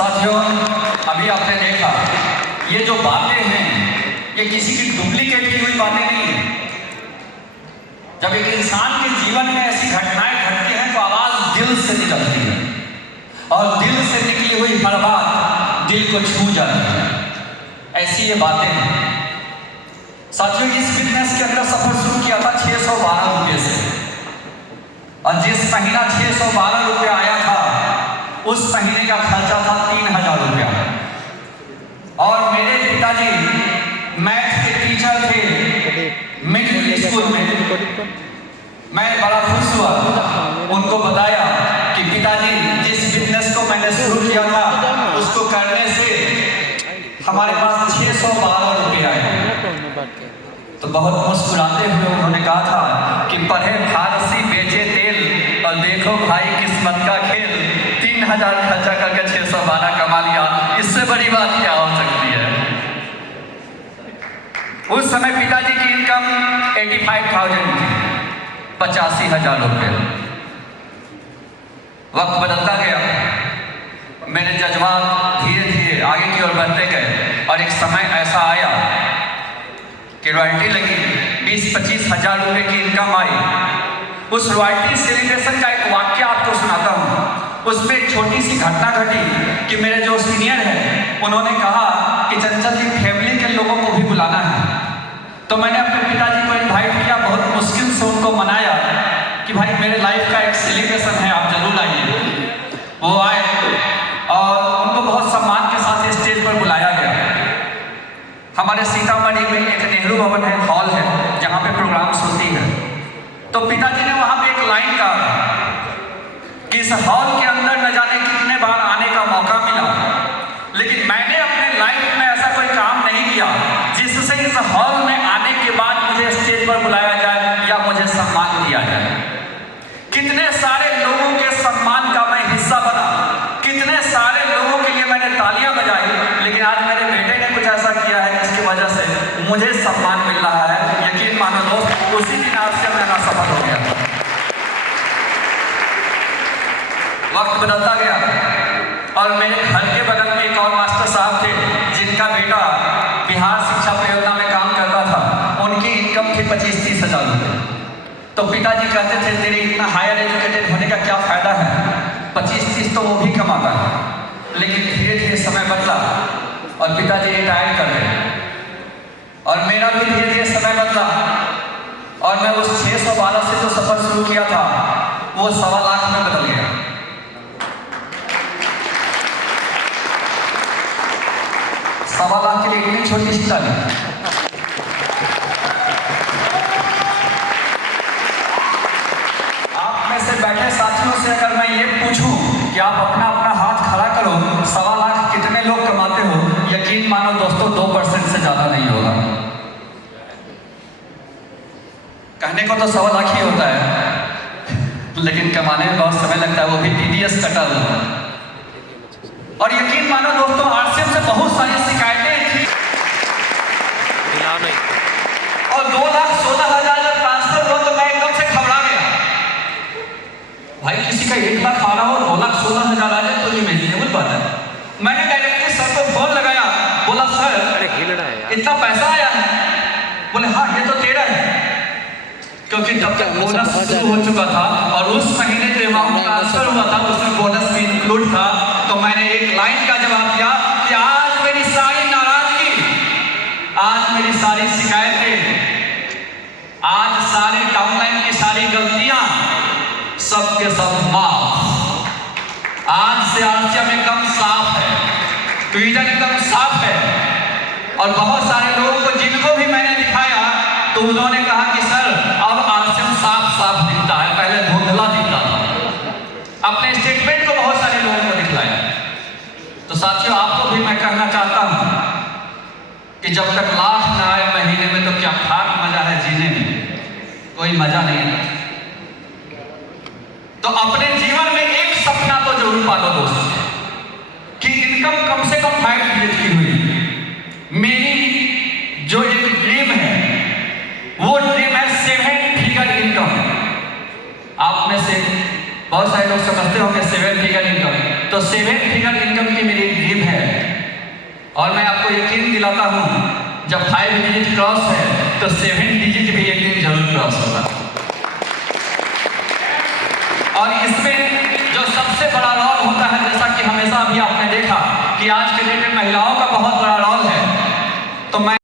साथियों, अभी आपने देखा ये जो बातें हैं ये किसी की डुप्लीकेट की हुई बातें नहीं है। जब एक इंसान के जीवन में ऐसी घटनाएं घटती हैं तो आवाज दिल से निकलती है और दिल से निकली हुई हर बात दिल को छू जाती है। ऐसी ये बातें हैं। साथियों, इस बिजनेस के अंदर सफर शुरू किया था 612 रुपये से, और जिस महीना 612 रुपये आया था उस महीने का खर्चा था 3000 रुपया। और मेरे पिताजी मैथ के टीचर थे मिडिल स्कूल में। मैं बड़ा खुश हुआ, उनको बताया कि पिताजी जिस बिजनेस को मैंने शुरू किया था उसको करने से हमारे पास 612 रुपये आए। तो बहुत मुस्कुराते हुए उन्होंने कहा था कि पढ़े फारसी बेचे तेल और देखो भाई किस्मत का खेल, 3000 खर्चा करके 612 कमा लिया, इससे बड़ी बात क्या हो सकती है। उस समय पिताजी की इनकम 85,000 थी, 85,000 रुपये। वक्त बदलता गया, मेरे जज्बात धीरे धीरे आगे की ओर बढ़ते गए और एक समय ऐसा आया कि रॉयल्टी लगी, 20-25 हजार रुपये की इनकम आई। उस रॉयल्टी सेलिब्रेशन का एक वाक्य आपको सुनाता हूँ। उसमें एक छोटी सी घटना घटी कि मेरे जो सीनियर हैं उन्होंने कहा कि चंचल जी फैमिली के लोगों को भी बुलाना है। तो मैंने अपने पिताजी को इनवाइट किया, बहुत मुश्किल से उनको मनाया कि भाई मेरे लाइफ का एक सेलिब्रेशन है, आप जरूर आइए। वो आए और उनको बहुत सम्मान के साथ स्टेज पर बुलाया गया। हमारे सीतामढ़ी में एक नेहरू भवन है, हॉल है जहाँ पे प्रोग्राम्स होती है। तो पिताजी ने वहाँ पे एक लाइन कहा कि इस हॉल के अंदर न जाने कितने बार आने का मौका मिला, लेकिन मैंने अपने लाइफ में ऐसा कोई काम नहीं किया जिससे इस हॉल में आने के बाद मुझे स्टेज पर बुलाया जाए या मुझे सम्मान दिया जाए। कितने सारे लोगों के सम्मान का मैं हिस्सा बना, कितने सारे लोगों के लिए मैंने तालियां बजाई, लेकिन आज मेरे बेटे ने कुछ ऐसा किया है जिसकी वजह से मुझे सम्मान मिल रहा है। यकीन मानो दोस्त, उसी दिन आज से मैं सफल हो गया। वक्त बदलता गया और मेरे घर के बगल में एक और मास्टर साहब थे जिनका बेटा बिहार शिक्षा परियोजना में काम करता था। उनकी इनकम थी 25-30 हजार रुपये। तो पिताजी कहते थे तेरे इतना हायर एजुकेटेड होने का क्या फायदा है, 25-30 तो वो भी कमाता है। लेकिन धीरे धीरे समय बदला और पिताजी रिटायर कर गए और मेरा भी धीरे धीरे समय बदला और मैं उस 612 से जो सफर शुरू किया था वो 1.25 लाख में बदल गया। $1.25 लाख के लिए इतनी छोटी सी ताली। आप में से बैठे साथियों से अगर मैं ये पूछूं कि आप अपना अपना हाथ खड़ा करो, 1.25 लाख कितने लोग कमाते हो, यकीन मानो दोस्तों 2% से ज्यादा नहीं होगा। कहने को तो 1.25 लाख ही होता है, लेकिन कमाने में बहुत समय लगता है, वो भी TDS कटा हुआ। और यकीन मानो दोस्तों, RCM से बहुत सारी शिकायतें थी और 2,16,000 जब ट्रांसफर हुआ तो मैं एकदम से घबरा गया। भाई किसी का 1 लाख आ रहा हो, 2,16,000 आ जाए तो इमेजिनेबल बात है। मैंने डायरेक्टली सर को फोन लगाया, बोला सर इतना पैसा आया है? बोले हाँ ये तो तेरा है, क्योंकि तब तक बोनस शुरू हो चुका था और उस महीने जो अमाउंट ट्रांसफर हुआ था उसमें बोनस भी इंक्लूड था। तो मैंने एक लाइन का जवाब दिया कि आज मेरी सारी नाराजगी, आज मेरी सारी शिकायतें, आज सारे डाउनलाइन की सारी गलतियां सब के सब माफ। आज से RCM एकदम साफ है, विजन एकदम साफ है। और बहुत सारे लोगों को जिनको भी मैंने दिखाया तो उन्होंने कहा कि सर अब RCM साफ साफ दिखता है, पहले धुंधला दिखता था। अपने स्टेटमेंट को बहुत सारे लोगों को दिखलाया। तो साथियों, आपको भी मैं कहना चाहता हूं कि जब तक लाख ना आए महीने में तो क्या खाक मजा है जीने में, कोई मजा नहीं है। तो अपने जीवन में एक सपना तो जरूर पालो दोस्तों कि इनकम कम से कम 5 डिजिट की हुई। मेरी जो एक ड्रीम है वो ड्रीम है 7 फिगर इनकम। आप में से बहुत सारे लोग समझते होंगे 7 फिगर इनकम तो 7 फिगर इनकम की मेरी ड्रीम है। और मैं आपको यकीन दिलाता हूँ, जब 5 डिजिट क्रॉस है तो 7 डिजिट भी एक दिन जरूर क्रॉस होगा। और इसमें जो सबसे बड़ा रोल होता है, जैसा कि हमेशा भी आपने देखा कि आज के डेट में महिलाओं का बहुत बड़ा